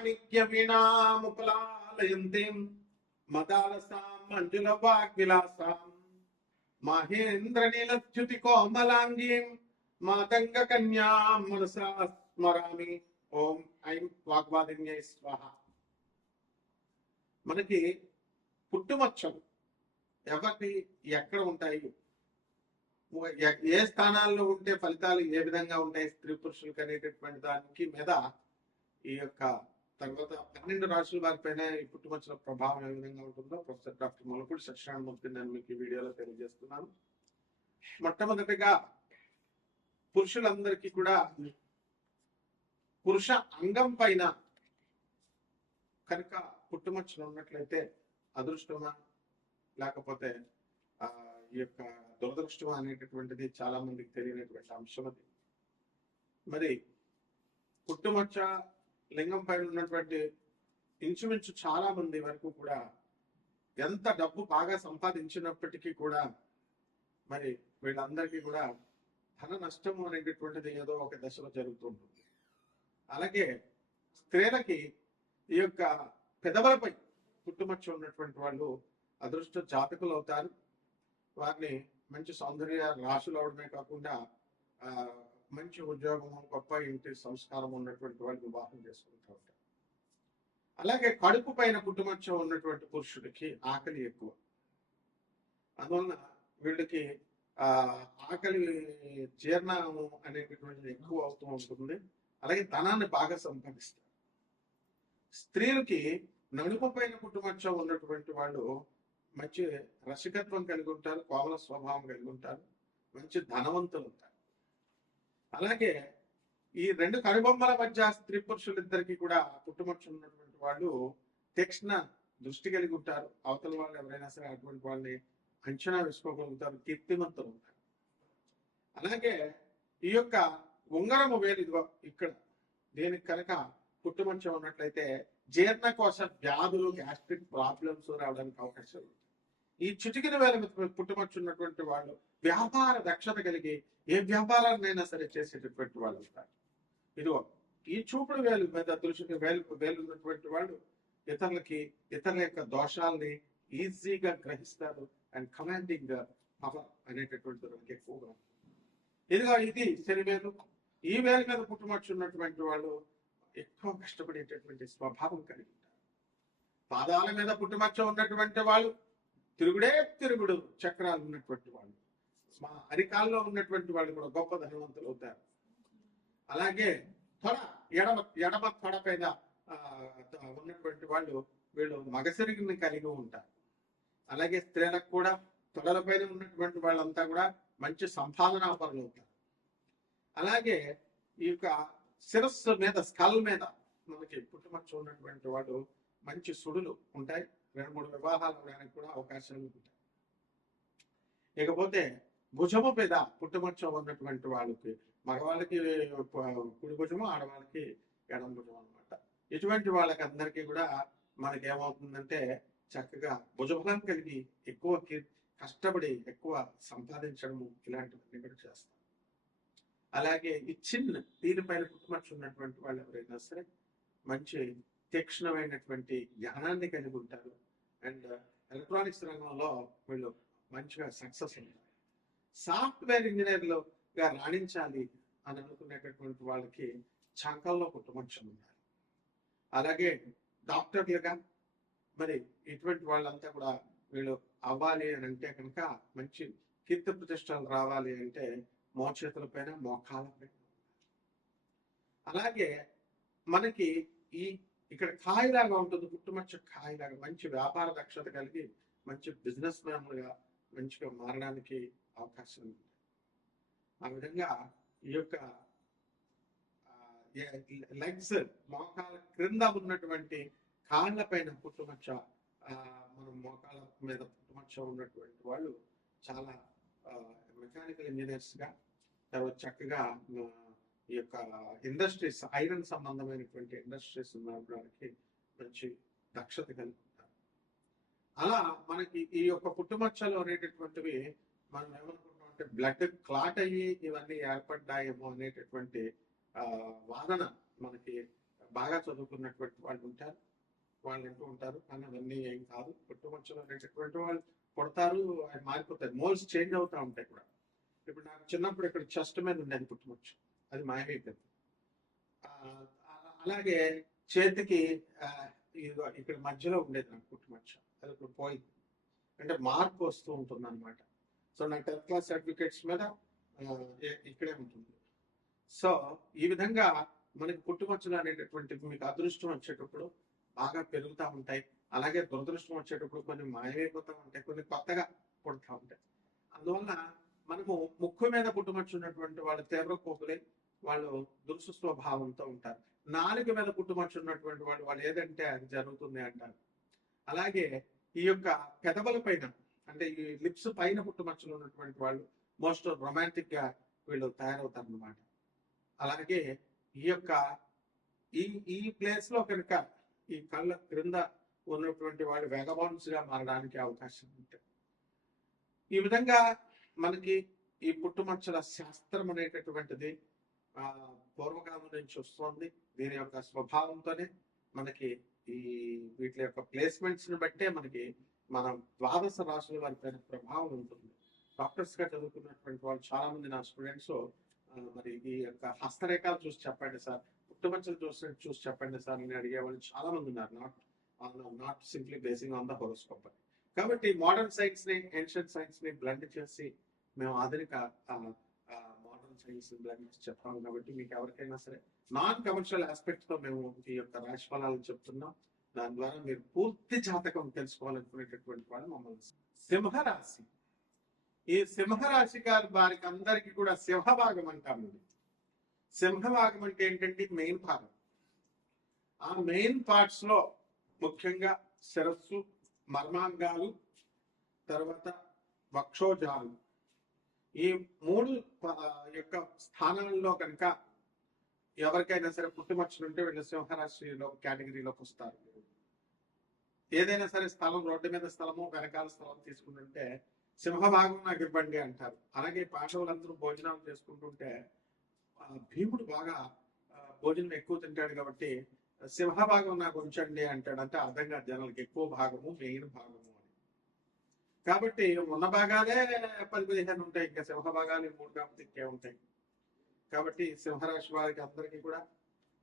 మాణిక్య వీణాముకులాలయంతీం మదాలసాం మంజుల వాగ్విలాసాం మహేంద్ర నీలచ్యుతి కోమలాంగీం మాతంగ కన్యాం మనసా స్మరామి. ఓం ఐం వాగ్వాదిన్యై స్వాహ. మనకి పుట్టుమచ్చలు ఎవరికి ఎక్కడ ఉంటాయి, ఏ స్థానాల్లో ఉంటే ఫలితాలు ఏ విధంగా ఉంటాయి స్త్రీ పురుషులకు అనేటటువంటి దానికి మీద ఈ యొక్క తర్వాత 12 రాశుల వారిపైన ఈ పుట్టుమచ్చల ప్రభావం ఏ విధంగా ఉంటుందో ప్రొఫెసర్ డాక్టర్ మొలపూడి సత్యనారాయణమూర్తి నేను మీకు ఈ వీడియోలో తెలియజేస్తున్నాను. మొట్టమొదటిగా పురుషులందరికీ కూడా పురుష అంగం పైన కనుక పుట్టుమచ్చలు ఉన్నట్లయితే అదృష్టమా లేకపోతే ఈ యొక్క దురదృష్టమా అనేటటువంటిది చాలా మందికి తెలియనటువంటి అంశం. అది మరి పుట్టుమచ్చ లింగం పైన ఉన్నటువంటి ఇంచుమించు చాలా మంది వరకు కూడా ఎంత డబ్బు బాగా సంపాదించినప్పటికీ కూడా మరి వీళ్ళందరికీ కూడా ధన నష్టము అనేటటువంటిది ఏదో ఒక దశలో జరుగుతుంటుంది. అలాగే స్త్రీలకి ఈ యొక్క పెదవులపై పుట్టుమచ్చ ఉన్నటువంటి వాళ్ళు అదృష్ట జాతకులు అవుతారు. వారిని మంచి సౌందర్య రాశులు అవడమే కాకుండా మంచి ఉద్యోగము, గొప్ప ఇంటి సంస్కారం ఉన్నటువంటి వాళ్ళు వివాహం చేసుకుంటూ ఉంటారు. అలాగే కడుపు పైన పుట్టుమచ్చ ఉన్నటువంటి పురుషుడికి ఆకలి ఎక్కువ. అందువలన వీళ్ళకి ఆకలి జీర్ణము అనేటటువంటిది ఎక్కువ అవుతూ ఉంటుంది. అలాగే ధనాన్ని బాగా సంపాదిస్తారు. స్త్రీలకి నడుము పైన పుట్టుమచ్చ ఉన్నటువంటి వాళ్ళు మంచి రసికత్వం కలిగి ఉంటారు, కోమల స్వభావం కలిగి ఉంటారు, మంచి ధనవంతులు ఉంటారు. అలాగే ఈ 2 కనుబొమ్మల మధ్య స్త్రీ పురుషులిద్దరికి కూడా పుట్టుమచ్చ ఉన్నటువంటి వాళ్ళు తీక్ష్ణ దృష్టి కలిగి ఉంటారు. అవతల వాళ్ళు ఎవరైనా సరే అటువంటి వాళ్ళని అంచనా వేసుకోగలుగుతారు, కీర్తిమంతులు ఉంటారు. అలాగే ఈ యొక్క ఉంగరము వేలు ఇదిగో ఇక్కడ దీనికి కనుక పుట్టుమచ్చ ఉన్నట్లయితే జీర్ణకోశ వ్యాధులు, గ్యాస్ట్రిక్ ప్రాబ్లమ్స్ రావడానికి అవకాశం ఉంది. ఈ చిటికిన వేల పుట్టుమచ్చ ఉన్నటువంటి వాళ్ళు వ్యాపార దక్షత కలిగి ఏ వ్యాపారాన్నైనా సరే చేసేటటువంటి వాళ్ళు ఉంటారు. ఇదిగో ఈ చూపుడు వేలు మీద దృష్టి వేలు ఉన్నటువంటి వాళ్ళు ఇతరుల యొక్క దోషాలని ఈజీగా గ్రహిస్తారు అండ్ కమాండింగ్ పవర్ అనేటటువంటి దానికి ఎక్కువగా. ఇదిగో ఇది శనివేలు. ఈ వేలు మీద పుట్టుమచ్చ ఉన్నటువంటి వాళ్ళు ఎక్కువ కష్టపడేటటువంటి స్వభావం కలిగి ఉంటారు. పాదాల మీద పుట్టుమచ్చ ఉన్నటువంటి వాళ్ళు తిరుగుడు చక్రాలు ఉన్నటువంటి వాళ్ళు, మా అరికాల్లో ఉన్నటువంటి వాళ్ళు కూడా గొప్ప ధనవంతులు అవుతారు. అలాగే ఎడమ తొడ పైన ఉన్నటువంటి వాళ్ళు వీళ్ళు మగసిరిగిని కలిగి ఉంటారు. అలాగే స్త్రీలకు కూడా తొడల పైన ఉన్నటువంటి వాళ్ళంతా కూడా మంచి సంపాదనా పరులు అవుతారు. అలాగే ఈ యొక్క శిరస్సు మీద స్కల్ మీద మనకి పుట్టుమచ్చ ఉన్నటువంటి వాడు మంచి సుడులు ఉంటాయి. 2-3 వివాహాలు అవడానికి కూడా అవకాశాలు ఉంటాయి. ఇకపోతే భుజము మీద పుట్టుమచ్చ ఉన్నటువంటి వాళ్ళకి మగవాళ్ళకి కుడి భుజము, ఆడవాళ్ళకి ఎడమ భుజం అనమాట. ఇటువంటి వాళ్ళకి అందరికీ కూడా మనకి ఏమవుతుందంటే చక్కగా భుజబలం కలిగి ఎక్కువ కష్టపడి ఎక్కువ సంపాదించడము ఇలాంటివన్నీ కూడా చేస్తారు. అలాగే ఈ దీనిపైన పుట్టుమచ్చ ఉన్నటువంటి వాళ్ళు ఎవరైనా సరే మంచి తీక్ష్ణమైనటువంటి జ్ఞానాన్ని కలిగి ఉంటారు. అండ్ ఎలక్ట్రానిక్స్ రంగంలో వీళ్ళు మంచిగా సక్సెస్ ఉంటారు. సాఫ్ట్వేర్ ఇంజనీర్లుగా రాణించాలి అని అనుకునేటటువంటి వాళ్ళకి చంకల్లో పుట్టుమచ్చలు ఉండాలి. అలాగే డాక్టర్లుగా మరి ఇటువంటి వాళ్ళంతా కూడా వీళ్ళు అవ్వాలి అని అంటే కనుక మంచి కీర్తి ప్రతిష్టలు రావాలి అంటే మోచేతుల పైన, మోకాళ్ళ పైన. అలాగే మనకి ఇక్కడ కాయలాగా ఉంటుంది, పుట్టుమచ్చ కాయలాగా మంచి వ్యాపార దక్షత కలిగి మంచి బిజినెస్ మ్యాన్లుగా మంచిగా మారడానికి అవకాశం ఉంది. ఆ విధంగా ఈ యొక్క లెగ్స్, మోకాల క్రింద ఉన్నటువంటి కాళ్ళ పైన పుట్టుమచ్చ, మనం మోకాల మీద పుట్టుమచ్చ ఉన్నటువంటి వాళ్ళు చాలా మెకానికల్ ఇంజనీర్స్ గా తర్వాత చక్కగా ఈ యొక్క ఇండస్ట్రీస్, ఐరన్ సంబంధమైనటువంటి ఇండస్ట్రీస్ ఉన్నడానికి మంచి దక్షత కలిగి ఉంటారు. అలా మనకి ఈ యొక్క పుట్టుమచ్చలు అనేటటువంటివి మనం ఏమనుకుంటాం అంటే బ్లడ్ క్లాట్ అయ్యి ఇవన్నీ ఏర్పడ్డాయేమో అనేటటువంటి వాదన మనకి బాగా చదువుకున్నటువంటి వాళ్ళు ఉంటారు, వాళ్ళు అంటూ ఉంటారు కానీ అవన్నీ ఏం కాదు. పుట్టుమచ్చలు అనేటటువంటి వాళ్ళు పుడతారు, ఆయన మారిపోతారు, మోల్స్ చేంజ్ అవుతూ ఉంటాయి కూడా. ఇప్పుడు నాకు చిన్నప్పుడు ఇక్కడ చెస్ట్ మీద ఉండేది పుట్టుమచ్చు, అది మాయమైపోయింది. అలాగే చేతికి ఇక్కడ మధ్యలో ఉండేది నాకు పుట్టుమచ్చ, అది ఇప్పుడు పోయింది. అంటే మార్పు వస్తూ ఉంటుంది అనమాట. సో నా 10th క్లాస్ సర్టిఫికేట్స్ మీద ఇక్కడే ఉంటుంది. సో ఈ విధంగా మనకి పుట్టుమచ్చలు అనేటటువంటివి మీకు అదృష్టం వచ్చేటప్పుడు బాగా పెరుగుతూ ఉంటాయి, అలాగే దురదృష్టం వచ్చేటప్పుడు కొన్ని మాయమైపోతూ ఉంటాయి, కొన్ని కొత్తగా పుడతా ఉంటాయి. అందువల్ల మనము ముక్కు మీద పుట్టుమచ్చ ఉన్నటువంటి వాళ్ళు తీవ్ర కోపులే, వాళ్ళు దురుసు స్వభావంతో ఉంటారు. నాలుక మీద పుట్టుమచ్చ ఉన్నటువంటి వాళ్ళు ఏదంటే అది జరుగుతుంది అంటారు. అలాగే ఈ యొక్క పెదవుల పైన అంటే ఈ లిప్స్ పైన పుట్టుమచ్చలు ఉన్నటువంటి వాళ్ళు మోస్ట్ రొమాంటిక్ గా వీళ్ళు తయారవుతారు అన్నమాట. అలాగే ఈ యొక్క ఈ ప్లేస్ లో కనుక ఈ కళ్ళ క్రింద ఉన్నటువంటి వాళ్ళు వెగబాన్స్ గా మారడానికి అవకాశం ఉంటుంది. ఈ విధంగా మనకి ఈ పుట్టుమచ్చల శాస్త్రం అనేటటువంటిది పూర్వకాలం నుంచి వస్తుంది. దీని యొక్క స్వభావంతోనే మనకి ఈ వీటి యొక్క ప్లేస్మెంట్స్ ని బట్టే మనకి మన ద్వాదశ రాశుల వారి పైన ప్రభావం ఉంటుంది. డాక్టర్స్ గా చదువుకున్నటువంటి వాళ్ళు చాలా మంది నా స్టూడెంట్స్ మరి ఈ యొక్క హస్తరేఖలు చూసి చెప్పండి సార్, పుట్టుమచ్చలు చూసి చెప్పండి సార్ అని అడిగే వాళ్ళు చాలా మంది ఉన్నారు. Not simply basing on the horoscope. కాబట్టి మోడర్న్ సైన్స్ ని ఏన్షియంట్ సైన్స్ ని బ్లెండ్ చేసి మేము ఆధునిక మోడర్న్ సైన్స్ బ్లెండ్ చేసి చెప్తాము. కాబట్టి మీకు ఎవరికైనా సరే నాన్ కమర్షియల్ ఆస్పెక్ట్ తో మేము ఈ యొక్క రాశి ఫలాలను చెప్తున్నాం. దాని ద్వారా మీరు పూర్తి జాతకం తెలుసుకోవాలనుకునేటటువంటి వాళ్ళు మమ్మల్ని. సింహరాశి, ఈ సింహరాశి గారి వారికి అందరికీ కూడా సింహభాగం అంటాము. సింహభాగం అంటే ఏంటంటే మెయిన్ భాగం. ఆ మెయిన్ పార్ట్స్ లో ముఖ్యంగా శిరస్సు, మర్మాంగాలు, తర్వాత వక్షోజాలు, ఈ 3 యొక్క స్థానాల్లో కనుక ఎవరికైనా సరే పుట్టుమచ్చలుంటే వీళ్ళు సింహరాశిలో కేటగిరీలోకి వస్తారు. ఏదైనా సరే స్థలం, రోడ్డు మీద స్థలము, వెనకాల స్థలం తీసుకుంటుంటే సింహభాగం నాకు ఇవ్వండి అంటారు. అలాగే పాండవులందరూ భోజనాలు చేసుకుంటుంటే భీముడు బాగా భోజనం ఎక్కువ తింటాడు కాబట్టి సింహభాగం నాకు ఉంచండి అంటాడు. అంటే అర్థం కాదు జనాలకి, ఎక్కువ భాగము మెయిన్ భాగము అని. కాబట్టి ఉన్న భాగాలే 10-15 ఉంటాయి, ఇంకా సింహభాగాలు 3 కాబట్టి ఇంకే ఉంటాయి. కాబట్టి సింహరాశి వారికి అందరికీ కూడా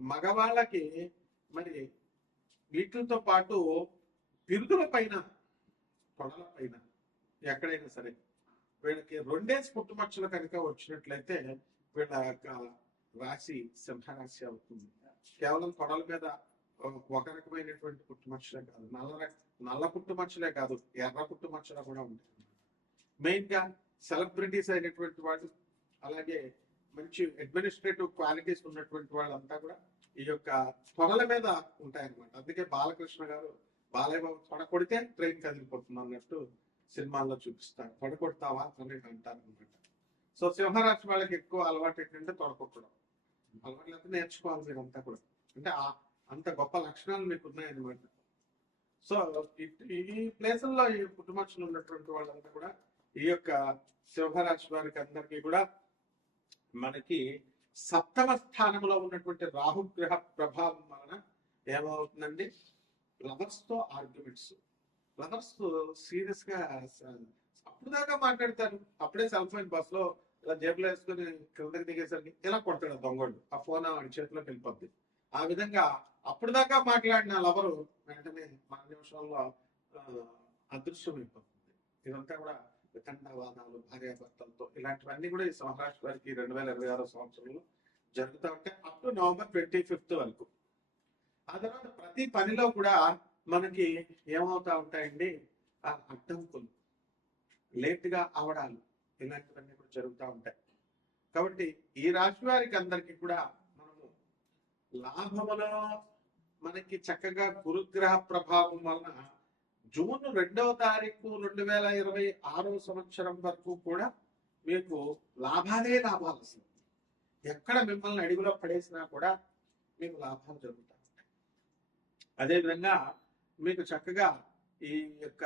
మగవాళ్ళకి మరి వీటితో పాటు పిరుదుల పైన, కొడల పైన ఎక్కడైనా సరే వీళ్ళకి 2 పుట్టుమచ్చలు కనుక వచ్చినట్లయితే వీళ్ళ యొక్క రాశి సింహరాశి అవుతుంది. కేవలం కొడల మీద ఒక రకమైనటువంటి పుట్టుమచ్చలే కాదు, నల్ల పుట్టుమచ్చలే కాదు, ఎర్ర పుట్టుమచ్చలు కూడా ఉంటాయి. మెయిన్ గా సెలబ్రిటీస్ అయినటువంటి వాళ్ళు, అలాగే మంచి అడ్మినిస్ట్రేటివ్ క్వాలిటీస్ ఉన్నటువంటి వాళ్ళంతా కూడా ఈ యొక్క తొడల మీద ఉంటాయన్నమాట. అందుకే బాలకృష్ణ గారు బాలయ్య బాబు తొడ కొడితే ట్రైన్ కదిలిపోతుంది అన్నట్టు సినిమాల్లో చూపిస్తారు. తొడ కొడతావా అని అంటారు అనమాట. సో సింహరాశి వాళ్ళకి ఎక్కువ అలవాటు ఏంటంటే తొడ కొట్టడం. అలవాటు లేకపోతే నేర్చుకోవాలి మీరంతా కూడా, అంటే అంత గొప్ప లక్షణాలు మీకు ఉన్నాయన్నమాట. సో ఈ ప్లేసుల్లో ఈ పుట్టుమచ్చలు ఉన్నటువంటి వాళ్ళంతా కూడా ఈ యొక్క సింహరాశి వారికి అందరికీ కూడా మనకి 7వ స్థానంలో ఉన్నటువంటి రాహుగ్రహ ప్రభావం వలన ఏమవుతుందండి, లవర్స్ తో ఆర్గ్యుమెంట్స్. లవర్స్ సీరియస్ గా అప్పుడు దాకా మాట్లాడతారు, అప్పుడే సెల్ ఫోన్ బస్ లో ఇలా జేబులో వేసుకుని క్రిందకి దిగేసరికి ఇలా కొడతాడు దొంగడు, ఆ ఫోన్ వాడి చేతిలోకి వెళ్ళిపోద్ది. ఆ విధంగా అప్పుడు దాకా మాట్లాడిన లవరు వెంటనే 10 నిమిషాల్లో అదృశ్యం అయిపోతుంది. ఇదంతా కూడా వితండవాదాలు, భార్యాభర్తలతో ఇలాంటివన్నీ కూడా ఈ సింహరాశి వారికి 2026 సంవత్సరంలో జరుగుతూ ఉంటాయి, అప్ టు నవంబర్ 25th వరకు. ఆ తర్వాత ప్రతి పనిలో కూడా మనకి ఏమవుతా ఉంటాయండి, అడ్డంకులు, లేట్ గా అవడాలు, ఇలాంటివన్నీ కూడా జరుగుతూ ఉంటాయి. కాబట్టి ఈ రాశి వారికి అందరికీ కూడా మనము లాభములో మనకి చక్కగా గురుగ్రహ ప్రభావం వలన జూన్ 2వ తారీఖు 2026 సంవత్సరం వరకు కూడా మీకు లాభాలే లాభాలు. అసలు ఎక్కడ మిమ్మల్ని అడుగులో పడేసినా కూడా మీకు లాభాలు జరుగుతాయి. అదేవిధంగా మీకు చక్కగా ఈ యొక్క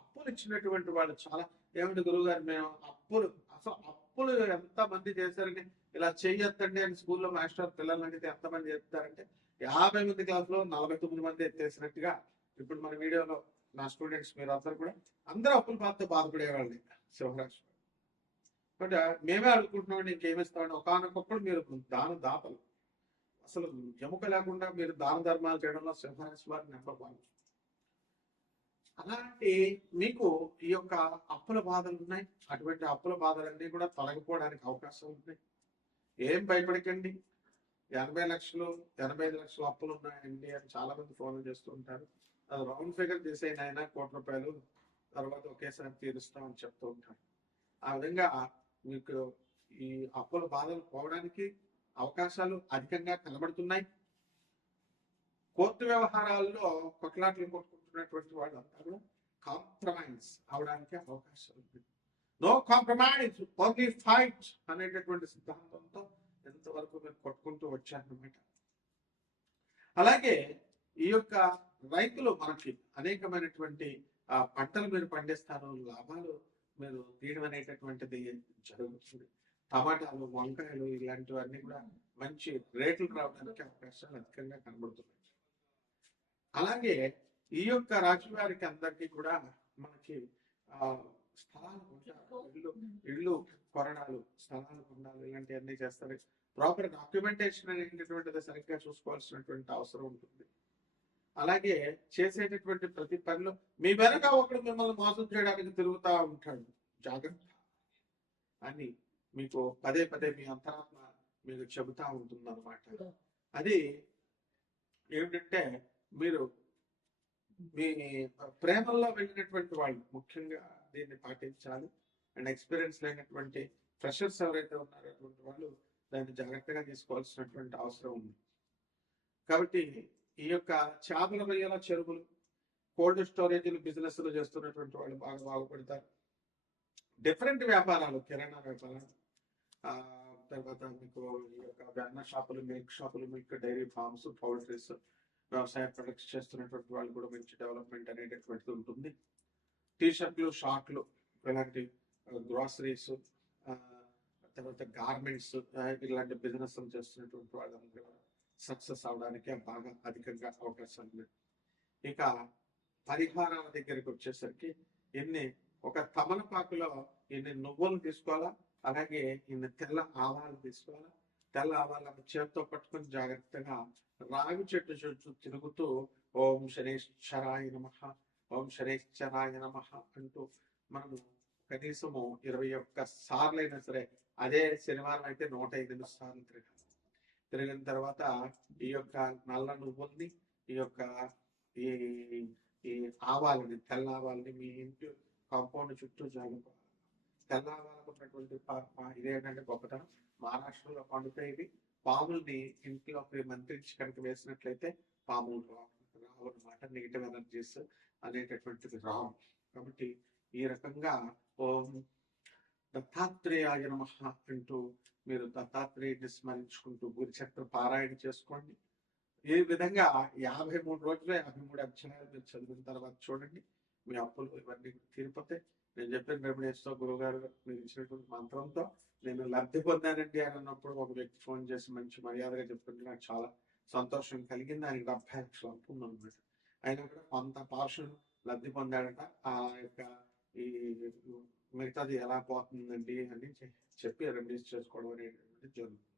అప్పులు ఇచ్చినటువంటి వాళ్ళు చాలా, ఏమంటే గురువు గారు మేము అప్పులు ఎంత మంది చేశారని ఇలా చెయ్యొద్దండి అని స్కూల్లో మాస్టర్ పిల్లల్ని అడిగితే ఎంతమంది చెప్తారంటే 50 మంది క్లాసులో 49 మంది ఎత్తేసినట్టుగా ఇప్పుడు మన వీడియోలో నా స్టూడెంట్స్ మీరు అందరూ కూడా అందరూ అప్పుల బాధతో బాధపడేవాళ్ళని సింహరాశి. బట్ మేమే అనుకుంటున్నామండి ఇంకేమిస్తామండి. ఒకనొకప్పుడు మీరు దాతలు అసలు ఎముక లేకుండా మీరు దాన ధర్మాలు చేయడంలో సింహరాశి వారి నెంబర్ 1. అలాంటి మీకు ఈ యొక్క అప్పుల బాధలు ఉన్నాయి. అటువంటి అప్పుల బాధలన్నీ కూడా తొలగిపోవడానికి అవకాశం ఉంది. ఏం భయపడకండి. 80 లక్షలు 85 లక్షల అప్పులు ఉన్నాయండి అని చాలా మంది ఫోన్లు చేస్తూ ఉంటారు. అది రౌండ్ ఫిగర్ చేసేయన అయినా ₹1,00,00,000 తర్వాత ఒకేసారి తీరుస్తామని చెప్తూ ఉంటారు. ఆ విధంగా మీకు ఈ అప్పుల బాధలు పోవడానికి అవకాశాలు అధికంగా కనబడుతున్నాయి. కోర్టు వ్యవహారాల్లో కొట్లాట్లు కొట్టుకుంటున్నటువంటి వాళ్ళంతా కూడా కాంప్రమైజ్ అవడానికి అవకాశం ఉంది. నో కాంప్రమైజ్ ఓన్లీ ఫైట్ అనేటటువంటి సిద్ధాంతంతో ఎంతవరకు మీరు కొట్టుకుంటూ వచ్చారన్నమాట. అలాగే ఈ యొక్క రైతులు మనకి అనేకమైనటువంటి పంటలు మీరు పండిస్తారు, లాభాలు మీరు తీయడం అనేటటువంటిది జరుగుతుంది. టమాటాలు, వంకాయలు ఇలాంటివన్నీ కూడా మంచి రేట్లు రావడానికి అవకాశాలు అధికంగా కనబడుతున్నాయి. అలాగే ఈ యొక్క రాశి వారికి అందరికీ కూడా మనకి స్థలాలు ఇళ్ళు కొనడాలు, స్థలాలు కొనడాలు ఇలాంటివన్నీ చేస్తారు. ప్రాపర్ డాక్యుమెంటేషన్ అనేటటువంటిది సరిగ్గా చూసుకోవాల్సినటువంటి అవసరం ఉంటుంది. అలాగే చేసేటటువంటి ప్రతి పనిలో మీ వెనక ఒకడు మిమ్మల్ని మోసం చేయడానికి తిరుగుతూ ఉంటాడు, జాగ్రత్త అని మీకు పదే పదే మీ అంతరాత్మ మీకు చెబుతా ఉంటుంది అనమాట. అది ఏమిటంటే మీరు మీ ప్రేమల్లో వెళ్ళినటువంటి వాళ్ళు ముఖ్యంగా దీన్ని పాటించాలి. అండ్ ఎక్స్పీరియన్స్ లేనటువంటి ఫ్రెషర్స్ ఎవరైతే ఉన్నారో అటువంటి వాళ్ళు దాన్ని జాగ్రత్తగా తీసుకోవాల్సినటువంటి అవసరం ఉంది. కాబట్టి ఈ యొక్క చేపల రొయ్యల చెరువులు, కోల్డ్ స్టోరేజీలు బిజినెస్లు చేస్తున్నటువంటి వాళ్ళు బాగా బాగుపడతారు. డిఫరెంట్ వ్యాపారాలు, కిరాణా వ్యాపారాలు, తర్వాత మీకు ఈ యొక్క వెన్న షాపులు, మిల్క్ షాపులు, మిల్క్ డైరీ ఫార్మ్స్, పౌల్ట్రీస్, వ్యవసాయ ప్రొడక్ట్స్ చేస్తున్నటువంటి వాళ్ళు కూడా మంచి డెవలప్మెంట్ అనేటటువంటిది ఉంటుంది. టీషర్ట్లు, షార్ట్లు ఇలాంటి గ్రాసరీస్, తర్వాత గార్మెంట్స్ ఇలాంటి బిజినెస్ చేస్తున్నటువంటి వాళ్ళందరూ సక్సెస్ అవడానికి బాగా అధికంగా అవకాశం ఉంది. ఇక పరిహారాల దగ్గరికి వచ్చేసరికి ఒక తమలపాకులో ఇన్ని నువ్వులు తీసుకోవాలా, అలాగే ఇన్ని తెల్ల ఆవాలు తీసుకోవాలా. తెల్ల ఆవాలను చేతితో పట్టుకుని జాగ్రత్తగా రావి చెట్టు చుట్టూ తిరుగుతూ ఓం శనేశ్వరాయ నమః, ఓం శనేశ్వరాయ నమః అంటూ మనము కనీసము 21 సార్లైనా సరే, అదే శనివారం అయితే 108 సార్లు తిరిగిన తర్వాత ఈ యొక్క నల్ల నువ్వుల్ని, ఈ యొక్క ఈ ఆవాలని, తెల్ల ఆవాలని మీ ఇంటి కాంపౌండ్ చుట్టూ జాగ్రత్త. తెల్ల ఆవాలకు ఉన్నటువంటి ఇదేంటంటే గొప్పతనం, మహారాష్ట్రలో పండుతాయి. పాముల్ని ఇంట్లోకి మంత్రించి కనుక వేసినట్లయితే పాములు రావు అనమాట. నెగిటివ్ ఎనర్జీస్ అనేటటువంటిది రావు. కాబట్టి ఈ రకంగా ఓం దత్తాత్రేయాయ నమః అంటూ మీరు దత్తాత్రేయుడిని స్మరించుకుంటూ గురుచక్ర పారాయణ చేసుకోండి. ఈ విధంగా 53 రోజులు 53 అక్షరాలు మీరు చదివిన తర్వాత చూడండి, మీ అప్పులు ఇవన్నీ తీరిపోతే. నేను చెప్పిన రెమెడీస్తో, గురువు గారు మీరు ఇచ్చినటువంటి మంత్రంతో నేను లబ్ధి పొందానండి అని అన్నప్పుడు ఒక వ్యక్తి ఫోన్ చేసి మంచి మర్యాదగా చెప్తుంటే నాకు చాలా సంతోషం కలిగింది. ఆయనకి 70 లక్షలు అప్పు ఉందన్నమాట. అయినా కూడా కొంత పార్షన్ లబ్ధి పొందాడట. ఆ యొక్క ఈ మిగతాది ఎలా పోతుందండి అని చెప్పి రెమెడీస్ చేసుకోవడం అనేటువంటిది జరుగుతుంది.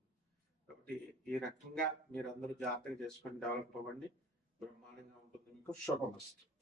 కాబట్టి ఈ రకంగా మీరందరూ జాగ్రత్తగా చేసుకొని డెవలప్ అవ్వండి. బ్రహ్మాండంగా ఉంటుంది. మీకు శుభమస్తు.